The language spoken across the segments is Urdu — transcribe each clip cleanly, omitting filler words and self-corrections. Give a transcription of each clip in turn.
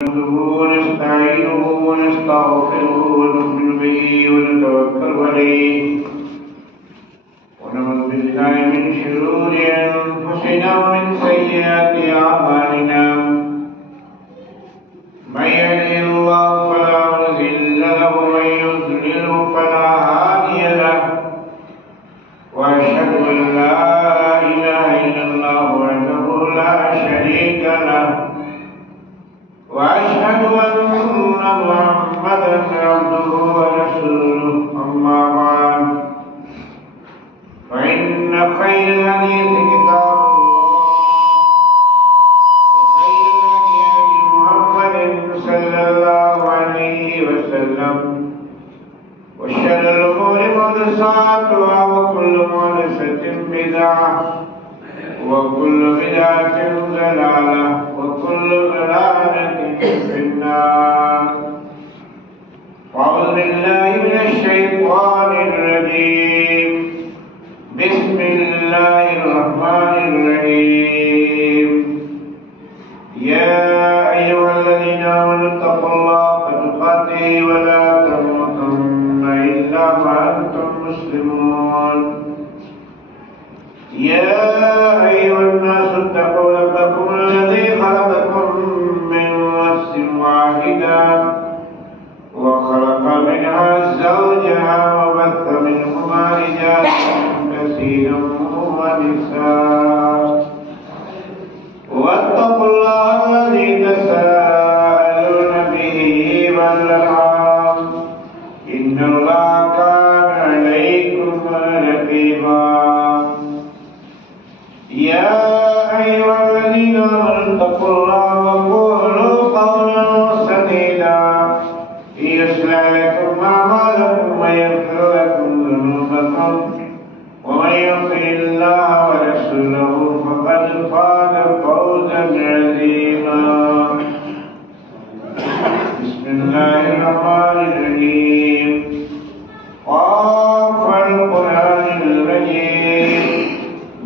ونستعينه ونستغفره ونؤمن به ونتوكل عليه ونعوذ بالله من شرور أنفسنا ومن سيئات أعمالنا من يهده الله فلا مضل له ومن يضلل فلا هادي له وأشهد أن لا إله إلا الله وحده لا شريك له وأشهد أن محمدا عبده ورسوله أما بعد فإن خير الحديث كتاب الله وخير الهدي صلى الله عليه وسلم وشر الأمور محدثاتها وكل محدثة بدعة وكل بدعة ضلالة وكل ضلالة في النار. أعوذ بالله من الشيطان الرجيم. بسم الله الرحمن الرحيم. يا أيها الذين آمنوا اتقوا الله حق تقاته ولا تموتن إلا وأنتم مسلمون. يا أيها الناس اتقوا ربكم الذي خلقكم من نفس واحدة وخلق منها زوجها وبث منهما رجالا كثيرا ونساء واتقوا الله الذي تساءلون به والأرحام إن الله كان عليكم رقيبا. يا أيها الذين آمنوا اتقوا الله وقولوا قولا سديدا يصلح لكم أعمالكم ويغفر لكم ذنوبكم ومن يطع الله ورسوله فقد فاز فوزا عظيما. بسم الله الرحمن الرحيم. قاف القرآن المجيد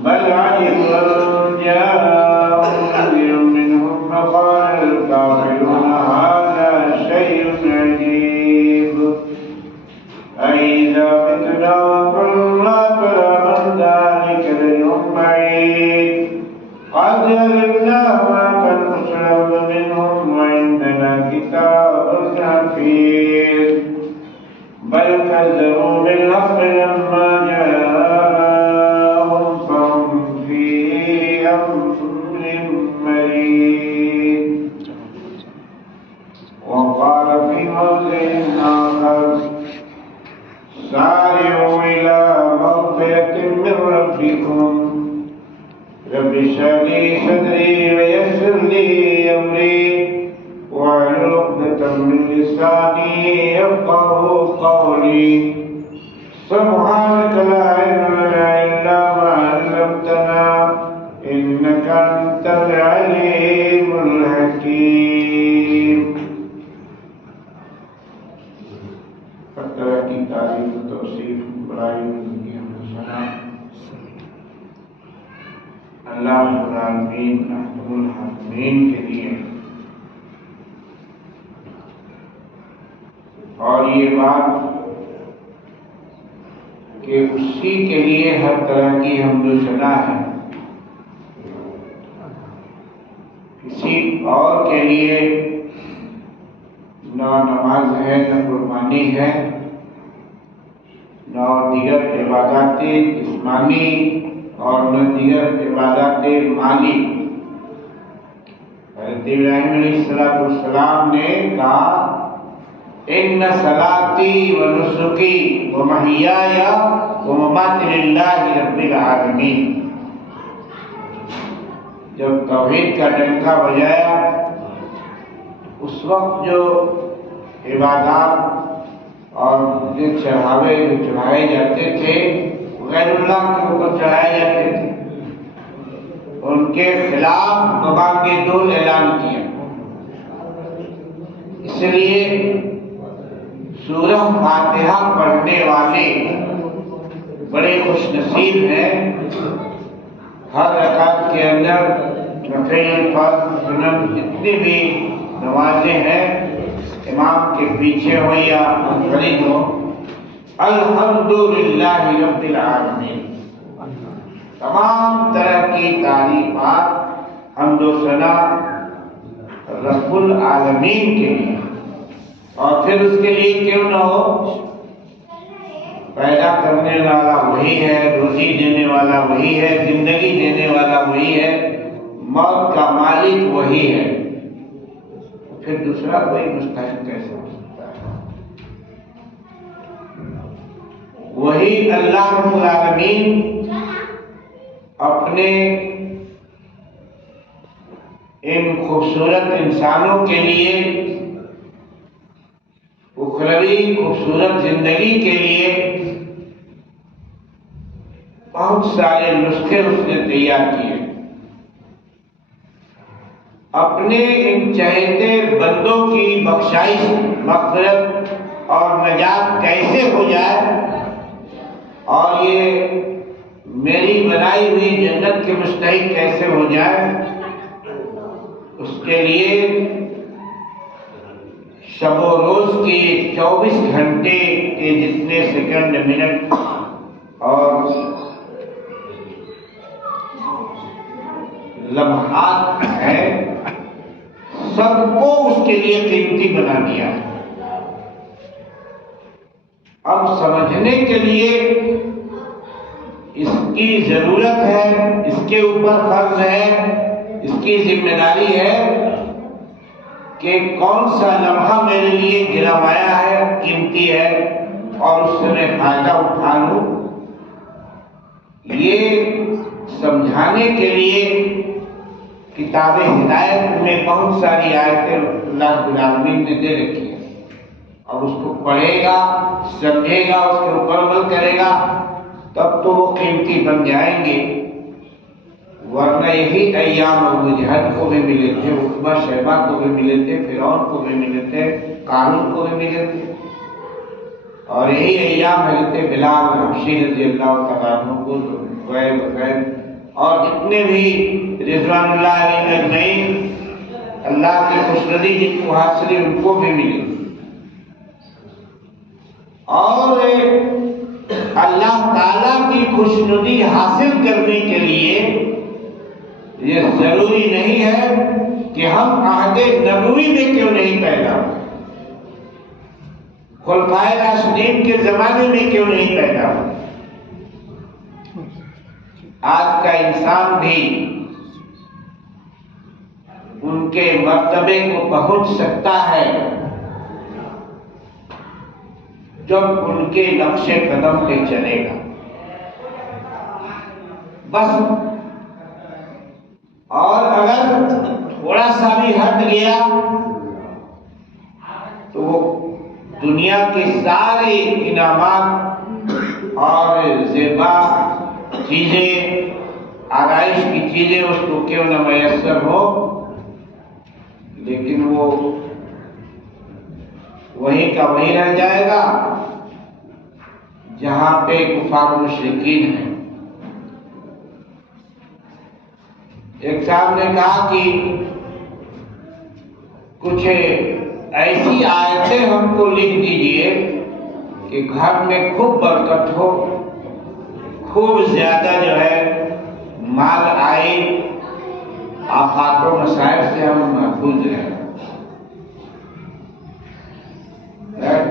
بل عجبوا أن جاءهم منذر منهم فقال الكافرون هذا شيء عجيب أإذا متنا وكنا ترابا ذلك ليوم بعيد قد علمنا ما تنقص الأرض منهم وعندنا كتاب حفيظ بل كذبوا بالحق لما جاءهم فهم في أمر مريض. وقال في موضع آخر سارعوا إلى مغفرة من ربكم رب اشرح لي صدري ويسر لي أمري واحلل عقدة من لساني يفقهوا قولي. سبحانك لا علم لنا إلا ما علمتنا إنك أنت العليم الحكيم. فترہ کی تعریف و توصیف برائے کی حسنہ اللہ رب العالمین احکم الحاکمین کے لیے، اور یہ بات کہ اسی کے لیے ہر طرح کی حمد و ثنا ہے، کسی اور کے لیے نہ نماز ہے نہ قربانی ہے نہ دیگر عبادات جسمانی اور نہ دیگر عبادات مالی. حضرت ابراہیم علیہ السلام نے کہا ان صلاتی و نسکی و محیای و مماتی للہ رب العالمین. جب توحید کا ڈنکا بجایا اس وقت جو عبادات اور جو چڑھاوے جو چڑھائے جاتے تھے غیر اللہ کے اوپر چڑھائے جاتے تھے، ان کے خلاف ببانگ دول اعلان کیا. اس لیے سورہ فاتحہ پڑھنے والے بڑے خوش نصیب ہیں. ہر رکعت کے اندر نفل فرض سنت جتنے بھی نمازیں ہیں، امام کے پیچھے ہو یا منفرد ہو، الحمدللہ رب العالمین، تمام طرح کی تعریفات حمد و ثنا رب العالمین کے لیے، اور پھر اس کے لیے کیوں نہ ہو، پیدا کرنے والا وہی ہے، روزی دینے والا وہی ہے، زندگی دینے والا وہی ہے، موت کا مالک وہی ہے، پھر دوسرا کوئی مستحق کیسے ہو سکتا ہے؟ وہی اللہ رب العالمین اپنے ان خوبصورت انسانوں کے لیے، اخروی خوبصورت زندگی کے لیے بہت سارے نسخے اس نے تیار کیے۔ اپنے ان چہیتے بندوں کی بخشائش، مغفرت اور نجات کیسے ہو جائے، اور یہ میری بنائی ہوئی جنت کے مستحق کیسے ہو جائے، اس کے لیے شب و روز کی 24 گھنٹے کے جتنے سیکنڈ، منٹ اور لمحات ہیں، سب کو اس کے لیے قیمتی بنا دیا۔ اب سمجھنے کے لیے اس کی ضرورت ہے، اس کے اوپر فرض ہے، اس کی ذمہ داری ہے کہ کون سا لمحہ میرے لیے گروایا ہے، قیمتی ہے، اور اس سے میں فائدہ اٹھا لوں۔ یہ سمجھانے کے لیے کتاب ہدایت میں بہت ساری آیتیں اللہ رب العالمین نے دے رکھی ہیں، اور اس کو پڑھے گا، سمجھے گا، اس کے اوپر عمل کرے گا، تب تو وہ قیمتی بن جائیں گے، ورنہ یہی ایام ابو جہل کو بھی ملے تھے، عتبہ شیبہ کو بھی ملے تھے، فرعون کو بھی ملے تھے، قارون کو بھی ملے تھے، اور یہی ایام حضرت بلال حبشی رضی اللہ تعالیٰ عنہ کو، غیب اور جتنے بھی رضوان اللہ علیہ اجمعین اللہ کی خوشنودی جن کو حاصل ان کو بھی ملی۔ اور اللہ تعالیٰ کی خوشنودی حاصل کرنے کے لیے یہ ضروری نہیں ہے کہ ہم عہد نبوی میں کیوں نہیں پیدا ہوئے، خلفائے راشدین کے زمانے میں کیوں نہیں پیدا ہوئے۔ آج کا انسان بھی ان کے مرتبے کو پہنچ سکتا ہے جب ان کے نقش قدم پہ چلے گا، بس۔ اور اگر تھوڑا سا بھی ہٹ گیا تو وہ دنیا کے سارے انعامات اور زیبا چیزیں، آرائش کی چیزیں اس کو کیوں نہ میسر ہو، لیکن وہ وہیں کا وہیں رہ جائے گا جہاں پہ کفار و مشرکین ہیں۔ ایک صاحب نے کہا کہ کچھ ایسی آیتیں ہم کو لکھ دیجئے کہ گھر میں خوب برکت ہو، خوب زیادہ جو ہے مال آئے، آفات و مصائب سے ہم محفوظ رہیں۔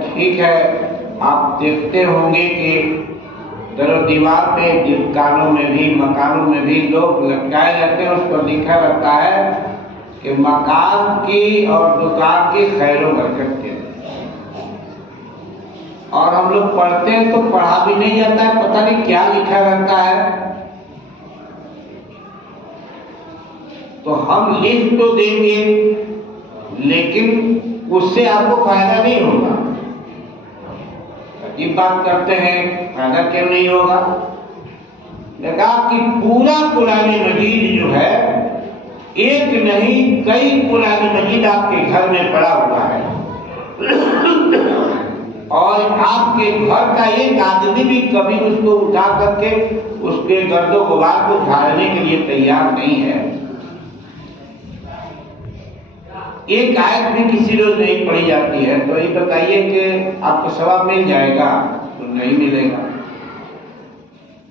ٹھیک ہے، آپ دیکھتے ہوں گے کہ در و دیوار پہ دکانوں میں بھی، مکانوں میں بھی لوگ لٹکائے رہتے ہیں، اس پر لکھا رہتا ہے کہ مکان کی اور دکان کی خیر و برکت کے لیے۔ اور ہم لوگ پڑھتے ہیں تو پڑھا بھی نہیں جاتا ہے، پتہ نہیں کیا لکھا رہتا ہے، تو ہم لکھ تو دیں گے لیکن اس سے آپ کو فائدہ نہیں ہوگا۔ عجیب بات کرتے ہیں، فائدہ کیوں نہیں ہوگا؟ نے کہا کہ پورا قرآن مجید جو ہے، ایک نہیں کئی قرآن مجید آپ کے گھر میں پڑا ہوا ہے، اور آپ کے گھر کا ایک آدمی بھی کبھی اس کو اٹھا کر کے اس کے گرد و غبار کو جھاڑنے کے لیے تیار نہیں ہے۔ ایک آیت بھی کسی روز نہیں پڑھی جاتی ہے تو یہ بتائیے کہ آپ کو ثواب مل جائے گا؟ تو نہیں ملے گا۔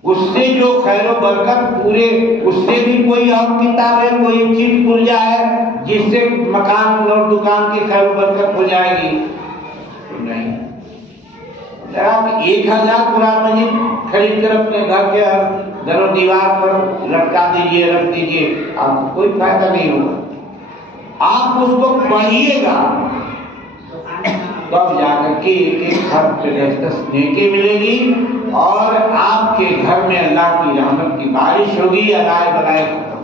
اس سے جو خیر و برکت پورے، اس سے بھی کوئی اور کتاب ہے، کوئی چیز پرجا ہے جس سے مکان اور دکان کی خیر و برکت ہو جائے گی؟ تو نہیں۔ آپ 1000 قرآن مجید خرید کر اپنے گھر کے در و دیوار پر لٹکا دیجئے، رکھ دیجئے، آپ کو کوئی فائدہ نہیں ہوگا۔ آپ اس کو پڑھیے گا تب جا کر کے ایک حرف پہ 10 نیکی ملے گی اور آپ کے گھر میں اللہ کی رحمت کی بارش ہوگی، الائے بلائے ختم۔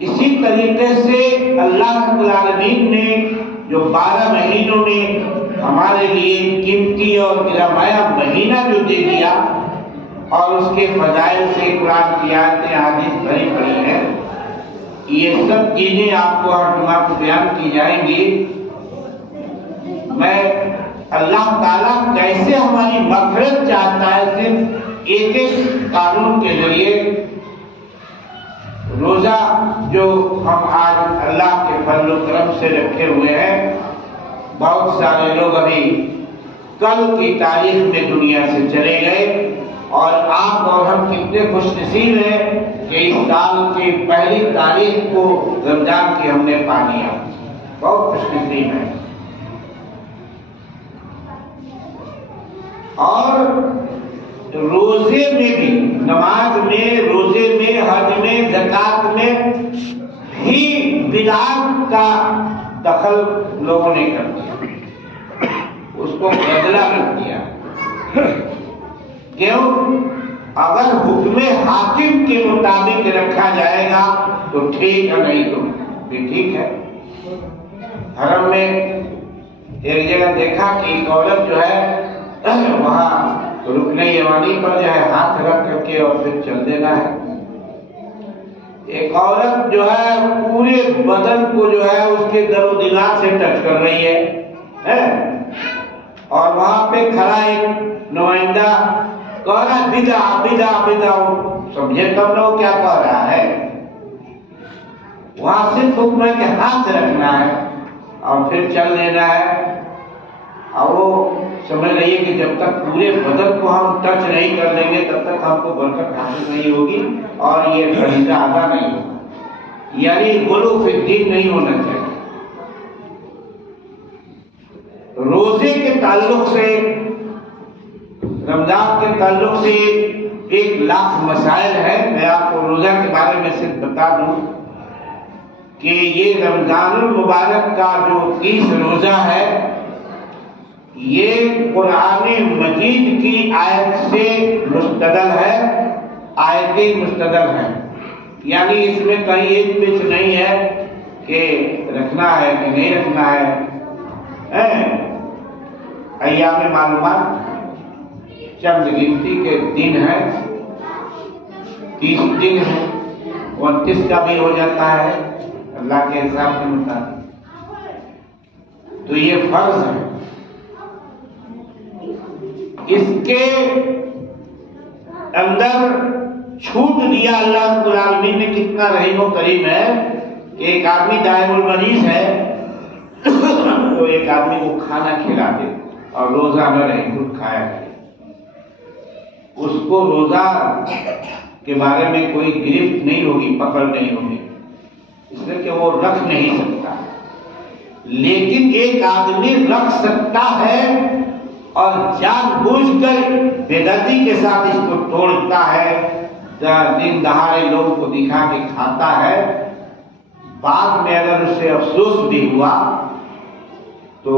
اسی طریقے سے اللہ رب العالمین نے جو 12 مہینوں میں ہمارے لیے قیمتی اور گرامیہ مہینہ جو دے دیا اور اس کے فضائل سے قرآن کی آیتیں حدیث بھری پڑی ہیں، یہ سب چیزیں آپ کو ہر جمعہ کو بیان کی جائیں گی۔ میں اللہ تعالیٰ کیسے ہماری مغفرت چاہتا ہے، صرف ایک ایک قانون کے ذریعے۔ روزہ جو ہم آج اللہ کے فضل و کرم سے رکھے ہوئے ہیں، بہت سارے لوگ ابھی کل کی تاریخ میں دنیا سے چلے گئے، اور آپ اور ہم کتنے خوش نصیب ہیں کہ اس سال کی پہلی تاریخ کو رمضان کی ہم نے پا لیا، بہت خوش نصیب ہیں۔ اور روزے میں بھی، نماز میں، روزے میں، حج میں، زکات میں بھی بدعات کا دخل لوگوں نے کر دیا، اس کو بدلا کر دیا۔ کیوں؟ اگر حکم حاکم کے مطابق رکھا جائے گا تو ٹھیک ہے، نہیں تو بھی ٹھیک ہے۔ حرم میں ایک جگہ دیکھا کہ ایک عورت جو ہے وہاں رکن یمانی پر جو ہے ہاتھ رکھ کر کے اور پھر چل دینا ہے۔ ایک عورت جو ہے پورے بدن کو جو ہے اس کے در و دیوار سے ٹچ کر رہی ہے، اور وہاں پہ کھڑا ایک نمائندہ کہہ رہا ہے بدعہ بدعہ بدعہ، سمجھے تب لوگ کیا کہہ رہا ہے۔ وہاں صرف حکم ہے کہ ہاتھ رکھنا ہے اور پھر چل دینا ہے، اور وہ سمجھ رہی ہے کہ جب تک پورے بدن کو ہم ٹچ نہیں کر لیں گے تب تک ہم کو برکت حاصل نہیں ہوگی اور یہ فریضہ ادا نہیں ہوگا، یعنی غلو فی الدین نہیں ہونا چاہیے۔ روزے کے تعلق سے، رمضان کے تعلق سے 1,00,000 مسائل ہیں۔ میں آپ کو روزہ کے بارے میں صرف بتا دوں کہ یہ رمضان المبارک کا جو 30 روزہ ہے، یہ قرآن مجید کی آیت سے مستدل ہے، آیتیں مستدل ہیں، یعنی اس میں کہیں ایک پیچ نہیں ہے کہ رکھنا ہے کہ نہیں رکھنا ہے۔ ایام معلومات چند گنتی کے دن ہیں، 30 دن ہیں، 29 کا بھی ہو جاتا ہے اللہ کے حساب کے مطابق، تو یہ فرض ہے۔ اس کے اندر چھوٹ دیا اللہ رب العالمین نے، کتنا رحیم و کریم ہے کہ ایک آدمی دائم المریض ہے تو ایک آدمی کو کھانا کھلا دے اور روزہ نہ رہے، خود کھایا کرے، اس کو روزہ کے بارے میں کوئی گرفت نہیں ہوگی، پکڑ نہیں ہوگی، اس لیے کہ وہ رکھ نہیں سکتا۔ لیکن ایک آدمی رکھ سکتا ہے اور جان بوجھ کر بے دردی کے ساتھ اس کو توڑتا ہے، دن دہاڑے لوگوں کو دکھا کے کھاتا ہے، بعد میں اگر اسے افسوس بھی ہوا تو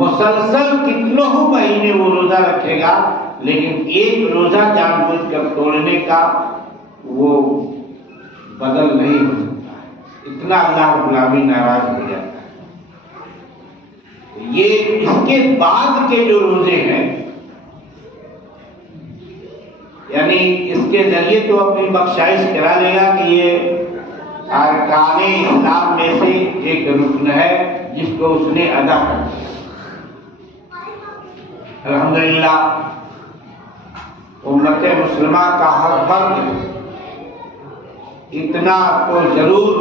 مسلسل کتنوں مہینے وہ روزہ رکھے گا، لیکن ایک روزہ جان بوجھ کر توڑنے کا وہ بدل نہیں ہو سکتا ہے، اتنا اللہ رب العالمین ناراض ہو جاتا ہے۔ یہ اس کے بعد کے جو روزے ہیں، یعنی اس کے ذریعے تو اپنی بخشائش کرا لے گا کہ یہ ارکان اسلام میں سے ایک رکن ہے جس کو اس نے ادا کر دیا۔ الحمدللہ امت مسلمہ کا ہر فرد اتنا تو ضرور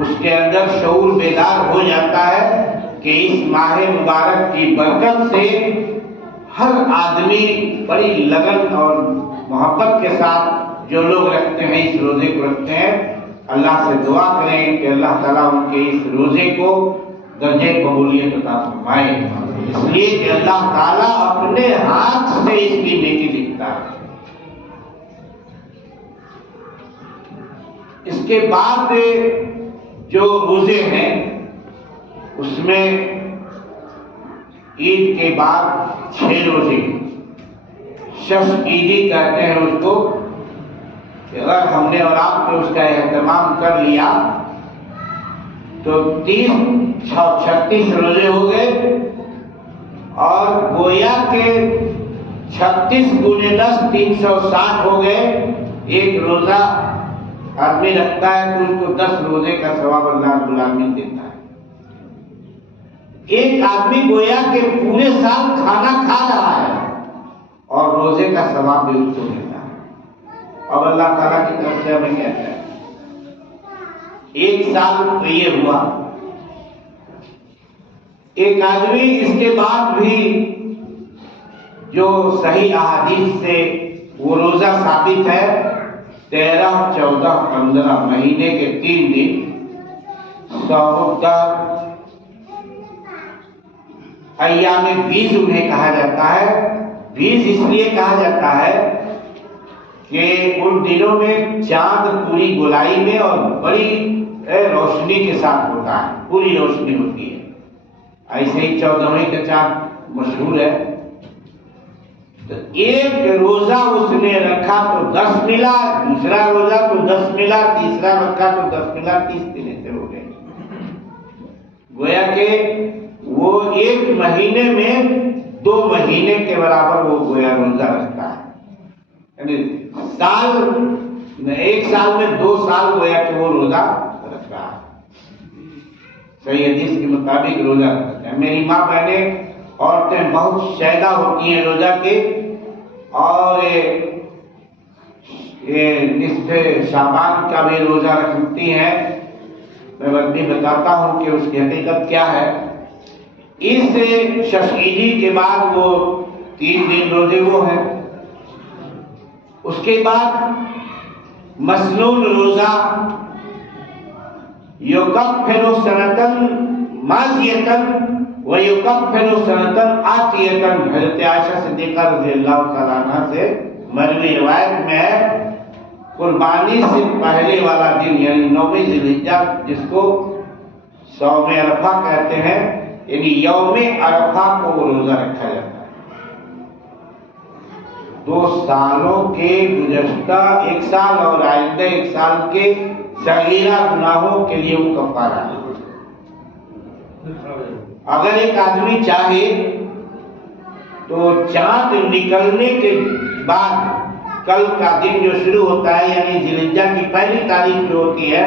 اس کے اندر شعور بیدار ہو جاتا ہے کہ اس ماہ مبارک کی برکت سے ہر آدمی بڑی لگن اور محبت کے ساتھ جو لوگ رکھتے ہیں اس روزے کو رکھتے ہیں، اللہ سے دعا کریں کہ اللہ تعالیٰ ان کے اس روزے کو درجہ قبولیت عطا فرمائے، اس لیے کہ اللہ تعالیٰ اپنے ہاتھ سے اس کی نیکی لکھتا ہے۔ اس کے بعد جو روزے ہیں اس میں عید کے بعد 6 روزے شخص عیدی کہتے ہیں اس کو، کہ اگر ہم نے اور آپ نے اس کا اہتمام کر لیا تو 36 روزے ہو گئے، اور گویا کے 36 × 10 360 ہو گئے۔ ایک روزہ آدمی رکھتا ہے تو اس کو 10 روزے کا ثواب اللہ رب العالمین دیتا ہے۔ ایک آدمی گویا کہ پورے سال کھانا کھا رہا ہے اور روزے کا ثواب بھی اس کو ملتا ہے۔ اب اللہ تعالیٰ کی طرف سے ہمیں کہتا ہے ایک سال تو یہ ہوا، ایک آدمی اس کے بعد بھی جو صحیح احادیث سے وہ روزہ ثابت ہے 13 14 15 مہینے کے 3 دن سعودہ ایام 20 انہیں کہا جاتا ہے۔ 20 اس لیے کہا جاتا ہے کہ ان دنوں میں چاند پوری گولائی میں اور بڑی روشنی کے ساتھ ہوتا ہے، پوری روشنی ہوتی ہے۔ ایسے ہی 14ویں کا چاند مشہور ہے۔ تو ایک روزہ اس نے رکھا تو 10 ملا، دوسرا روزہ تو 10 ملا، تیسرا رکھا تو 10 ملا، 30 دن سے ہو گئے۔ گویا کہ وہ ایک مہینے میں 2 مہینے کے برابر وہ گویا روزہ رکھتا ہے، یعنی ایک سال میں 2 سال گویا کہ وہ روزہ رکھ رہا ہے۔ صحیح حدیث کے مطابق روزہ رکھتا ہے۔ میری ماں بہنیں عورتیں بہت شیدا ہوتی ہیں روزہ کے، اور یہ نصف شعبان کا بھی روزہ رکھتی ہیں۔ میں بھی بتاتا ہوں کہ اس کی حقیقت کیا ہے۔ اس شخص عیدی کے بعد وہ 3 دن روزے وہ ہیں، اس کے بعد مسنون روزہ یکفر سنتن ماضیتن ویکفر سنتن آتیتن، حضرت عائشہ صدیقہ رضی اللہ تعالیٰ عنہ سے مروی روایت میں ہے قربانی سے پہلے والا دن یعنی 9ویں ذی الحجہ جس کو صوم عرفہ کہتے ہیں، یعنی یوم عرفہ کو وہ روزہ رکھا جاتا ہے۔ 2 سالوں کے گزشتہ 1 سال اور آئندہ 1 سال کے صغیرہ گناہوں کے لیے وہ کفارہ ہے۔ اگر ایک آدمی چاہے تو چاند نکلنے کے بعد کل کا دن جو شروع ہوتا ہے یعنی ذی الحجہ کی پہلی تاریخ جو ہوتی ہے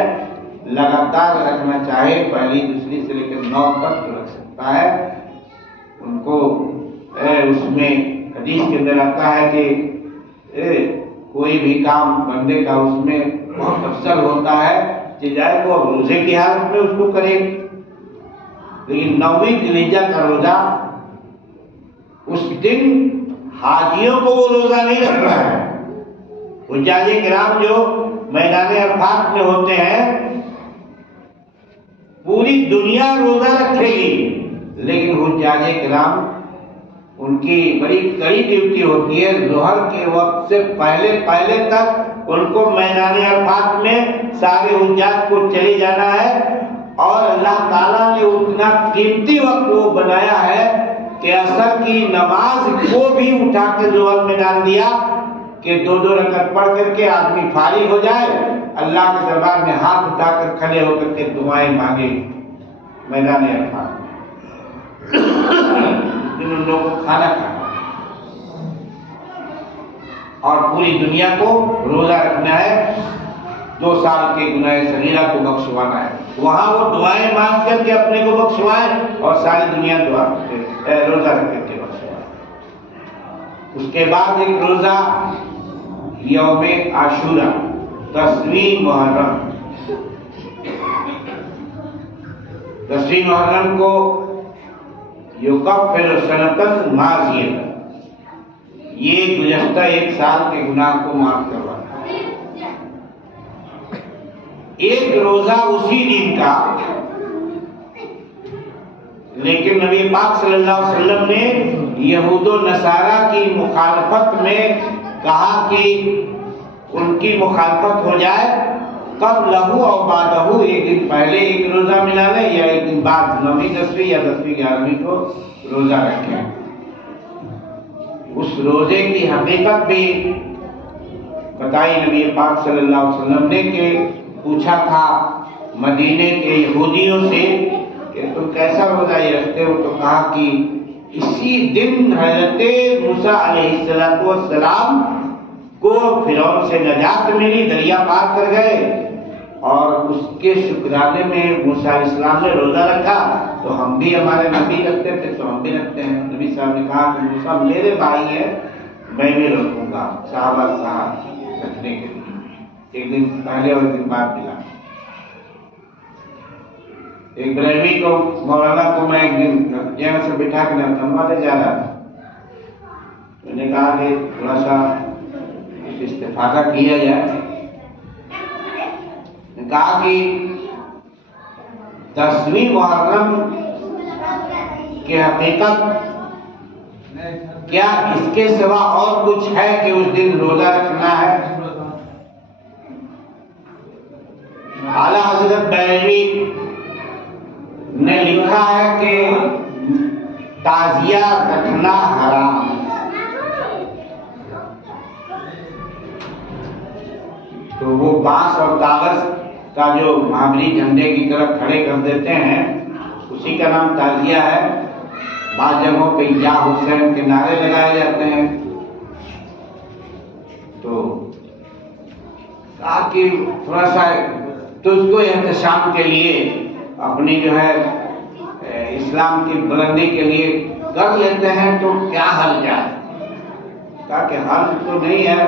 لگاتار رکھنا چاہے، پہلی دوسری سے لے کر 9 تک رکھ سکتا ہے۔ ان کو اس میں حدیث کے اندر آتا ہے کہ کوئی بھی کام بندے کا اس میں بہت افضل ہوتا ہے کہ جائے وہ روزے کی حالت میں اس کو کرے، لیکن 9ویں ذی الحجہ کا روزہ اس دن حاجیوں کو وہ روزہ نہیں رکھ رہا ہے۔ حجاج کرام جو میدان عرفات میں ہوتے ہیں پوری دنیا روزہ رکھے گی، لیکن حجاج کرام ان کی بڑی کڑی ڈیوٹی ہوتی ہے، ظہر کے وقت سے پہلے تک ان کو میدان عرفات میں سارے حجاج کو چلے جانا ہے، اور اللہ تعالیٰ نے اتنا قیمتی وقت وہ بنایا ہے کہ عصر کی نماز کو بھی اٹھا کے ظہر میں ڈال دیا کہ 2 رکعت پڑھ کر کے آدمی فارغ ہو جائے، اللہ کے دربار میں ہاتھ اٹھا کر کھڑے ہو کر کے دعائیں مانگے میدان عرفات میں۔ ان لوگوں کو کھانا کھانا اور پوری دنیا کو روزہ رکھنا ہے، 2 سال کے گناہ صغیرہ کو بخشوانا ہے۔ وہاں وہ دعائیں مانگ کر کے اپنے کو بخشوائیں اور ساری دنیا روزہ رکھ کر کے بخشوائیں۔ اس کے بعد ایک روزہ یوم عاشورہ 10ویں محرم، 10 محرم کو یکفر سنتن ماضیہ، یہ گزشتہ 1 سال کے گناہ کو معاف کرواتا ہے۔ ایک روزہ اسی دن کا، لیکن نبی پاک صلی اللہ علیہ وسلم نے یہود و نصارہ کی مخالفت میں کہا کہ ان کی مخالفت ہو جائے، قبلہ اور بعدہ، ایک دن پہلے ایک روزہ ملا لیں یا ایک دن بعد 9ویں 10ویں یا 10ویں 11ویں کو روزہ رکھیں۔ اس روزے کی حقیقت بھی بتائی نبی پاک صلی اللہ علیہ وسلم نے، کہ پوچھا تھا مدینے کے یہودیوں سے کہ تم کیسا روزہ یہ رکھتے ہو، تو کہا کہ اسی دن حضرت موسیٰ علیہ السلام کو فرعون سے نجات ملی، دریا پار کر گئے، اور اس کے شکرانے میں موسیٰ علیہ السلام نے روزہ رکھا، تو ہم بھی، ہمارے نبی رکھتے تھے تو ہم بھی رکھتے ہیں۔ نبی صاحب نے کہا کہ موسیٰ میرے بھائی ہے، میں بھی رکھوں گا۔ صحابہ کہا رکھنے کے لیے ایک دن پہلے اور ایک دن بعد ملا۔ ایک بریلوی کو، مولانا کو میں ایک دن جیل سے بٹھا کے نمبا لے جا رہا تھا، میں نے کہا کہ تھوڑا سا استفادہ کیا جائے۔ نے کہا کہ 10ویں محرم کی حقیقت کیا اس کے سوا اور کچھ ہے کہ اس دن روزہ رکھنا ہے؟ اعلیٰ حضرت بریلوی نے لکھا ہے کہ تعزیہ رکھنا حرام ہے۔ تو وہ بانس اور کاغذ کا جو محمری جھنڈے کی طرف کھڑے کر دیتے ہیں، اسی کا نام تعزیہ ہے۔ بعض جگہوں پہ یا حسین کے نعرے لگائے جاتے ہیں۔ تو کہا کہ تھوڑا سا تو اس کو احتشام کے لیے، اپنی جو ہے اسلام کی بلندی کے لیے کر لیتے ہیں، تو کیا حل کیا ہے؟ کہا کہ حل تو نہیں ہے،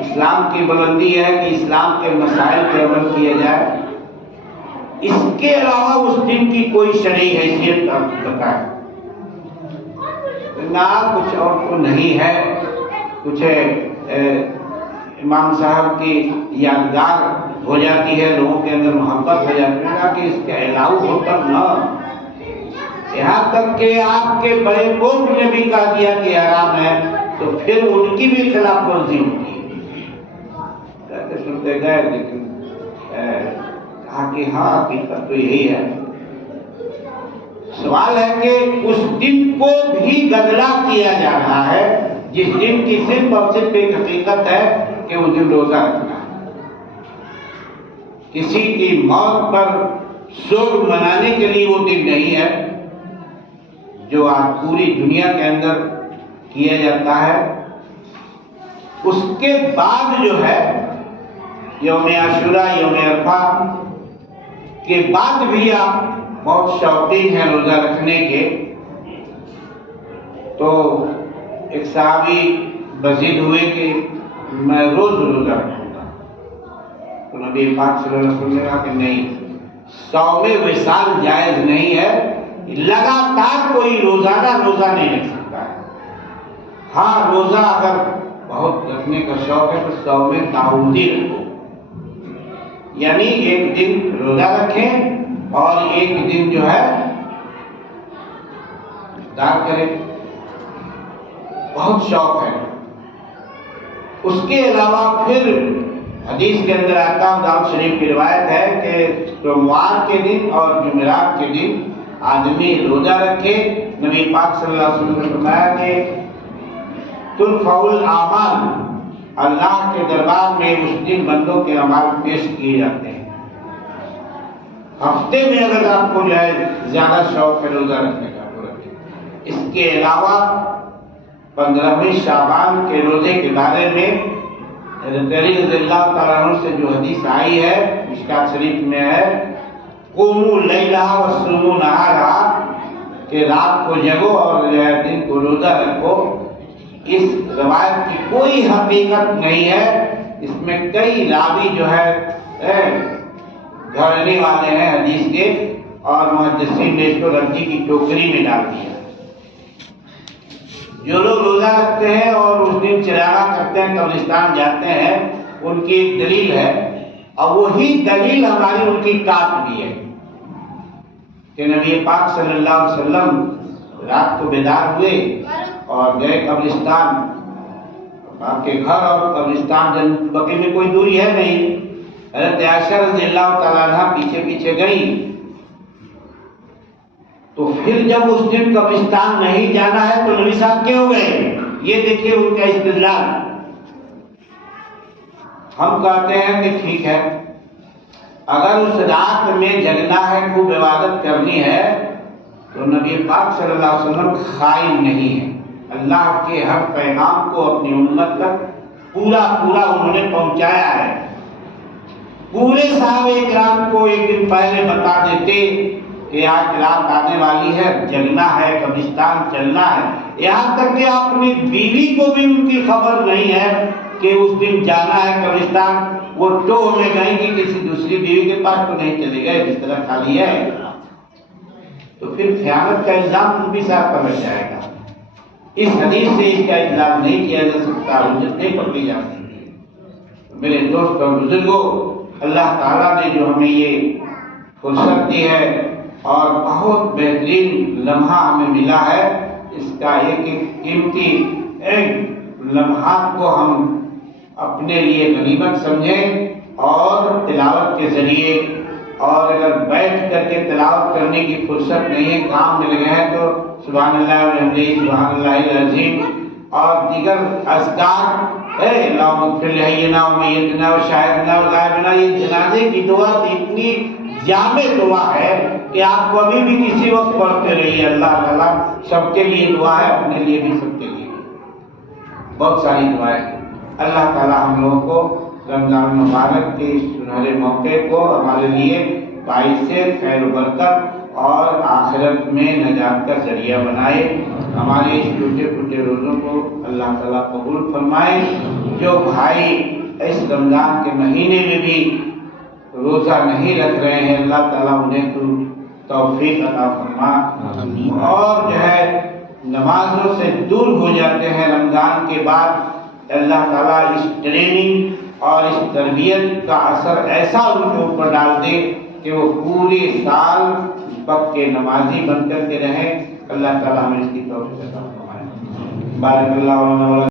اسلام کی بلندی ہے کہ اسلام کے مسائل پر عمل کیا جائے، اس کے علاوہ اس دن کی کوئی شرعی حیثیت بتائے نہ، کچھ اور تو نہیں ہے۔ کچھ امام صاحب کی یادگار ہو جاتی ہے، لوگوں کے اندر محبت ہو جاتی ہے، کہ اس کے علاوہ ہو کر نہ، یہاں تک کہ آپ کے بڑے قوم نے بھی کہا دیا کہ حرام ہے، تو پھر ان کی بھی خلاف ورزی ہوتی ہے۔ کہتے سنتے گئے، لیکن کہا کہ ہاں حقیقت تو یہی ہے۔ سوال ہے کہ اس دن کو بھی گدلا کیا جا رہا ہے، جس دن کی صرف اور صرف ایک حقیقت ہے کہ اس دن روزہ رکھنا ہے۔ کسی کی موت پر سوگ منانے کے لیے وہ دن نہیں ہے، جو آج پوری دنیا کے اندر کیا جاتا ہے۔ اس کے بعد جو ہے یوم عاشوراء، یوم عرفہ کے بعد بھی آپ بہت شوقین ہیں روزہ رکھنے کے، تو ایک صحابی بضد ہوئے کہ میں روز روزہ رکھوں گا، تو نبی پاک صلی اللہ علیہ وسلم نے کہا کہ نہیں، صوم وصال جائز نہیں ہے، لگاتار کوئی روزانہ روزہ نہیں رکھ سکتا ہے۔ ہاں روزہ اگر بہت رکھنے کا شوق ہے تو صوم تعبدی رکھو، یعنی ایک دن روزہ رکھیں اور ایک دن جو ہے افطار کریں، بہت شوق ہے۔ اس کے علاوہ پھر حدیث کے اندر آتا، داؤد شریف کی روایت ہے کہ سوموار کے دن اور جمعرات کے دن آدمی روزہ رکھے۔ نبی پاک صلی اللہ علیہ وسلم نے فرمایا کہ ترفع الاعمال، اللہ کے دربار میں اس دن بندوں کے اعمال پیش کیے جاتے ہیں۔ ہفتے میں اگر آپ کو جو ہے زیادہ شوق ہے روزہ رکھنے کا تو رکھیں۔ اس کے علاوہ 15ویں شعبان کے روزے کے بارے میں حضرت علی رضی اللہ تعالیٰ عنہ سے جو حدیث آئی ہے، مشکات شریف میں ہے، قوموا لیلہ وصوموا نہارہ، کہ رات کو جگو اور دن کو روزہ رکھو۔ اس روایت کی کوئی حقیقت نہیں ہے، اس میں کئی راوی جو ہے گھڑنے والے ہیں حدیث کے، اور محدثین نے اس کو ردی کی ٹوکری میں ڈال دیا۔ جو لوگ روزہ رکھتے ہیں اور اس دن چراغا کرتے ہیں، قبرستان جاتے ہیں، ان کی ایک دلیل ہے، اور وہی دلیل ہماری ان کی کاٹ بھی ہے کہ نبی پاک صلی اللہ علیہ وسلم رات کو بیدار ہوئے اور گئے قبرستان۔ آپ کے گھر اور قبرستان جنت بقیع میں کوئی دوری ہے نہیں۔ حضرت عائشہ رضی اللہ تعالیٰ عنہ پیچھے پیچھے گئی، تو پھر جب اس دن قبرستان نہیں جانا ہے تو نبی صاحب کیوں گئے؟ یہ دیکھیے ان کا استدلال۔ ہم کہتے ہیں کہ ٹھیک ہے، اگر اس رات میں جگنا ہے، خوب عبادت کرنی ہے، تو نبی پاک صلی اللہ علیہ وسلم خائن نہیں ہے۔ اللہ کے ہر پیغام کو اپنی امت تک پورا انہوں نے پہنچایا ہے۔ پورے صحابہ کرام کو ایک دن پہلے بتا دیتے کہ آج رات آنے والی ہے، جگنا ہے، قبرستان چلنا ہے۔ یہاں تک کہ اپنی بیوی کو بھی ان کی خبر نہیں ہے کہ اس دن جانا ہے قبرستان۔ وہ ٹوہ میں گئیں کہ کسی دوسری بیوی کے پاس تو نہیں چلے گئے، جس طرح خالی ہے، تو پھر خیانت کا الزام نبی صاحب پر لگ جائے گا۔ اس حدیث سے اس کا اطلاق نہیں کیا جا سکتا، حجت نہیں پکڑی جا سکتی۔ میرے دوست اور بزرگوں، اللہ تعالیٰ نے جو ہمیں یہ فرصت دی ہے اور بہت بہترین لمحہ ہمیں ملا ہے، اس کا ایک قیمتی لمحات کو ہم اپنے لیے غنیمت سمجھیں، اور تلاوت کے ذریعے، اور اگر بیٹھ کر کے تلاوت کرنے کی فرصت نہیں ہے، کام میں لگے ہیں، تو سبحان اللہ والحمدہ، سبحان اللہ العظیم اور دیگر اذکار، اللہم اغفر لحینا ومیتنا وشاہدنا وغائبنا، یہ جنازے کی دعا اتنی جامع دعا ہے کہ آپ کو ابھی بھی کسی وقت پڑھتے رہیے۔ اللہ تعالیٰ سب کے لیے دعا ہے، اپنے لیے بھی سب کے لیے بہت ساری دعائیں۔ اللہ تعالیٰ ہم لوگوں کو رمضان مبارک کے اس سنہرے موقع کو ہمارے لیے باعث خیر و برکت اور آخرت میں نجات کا ذریعہ بنائے۔ ہمارے اس ٹوٹے پھوٹے روزوں کو اللہ تعالیٰ قبول فرمائے۔ جو بھائی اس رمضان کے مہینے میں بھی روزہ نہیں رکھ رہے ہیں، اللہ تعالیٰ انہیں تو توفیق عطا فرما، اور جو ہے نمازوں سے دور ہو جاتے ہیں رمضان کے بعد، اللہ تعالیٰ اس ٹریننگ اور اس تربیت کا اثر ایسا ان کے اوپر ڈال دے کہ وہ پورے سال پکے نمازی بن کر کے رہیں۔ اللہ تعالیٰ ہمیں اس کی توفیق عطا فرمائے۔ بارک اللہ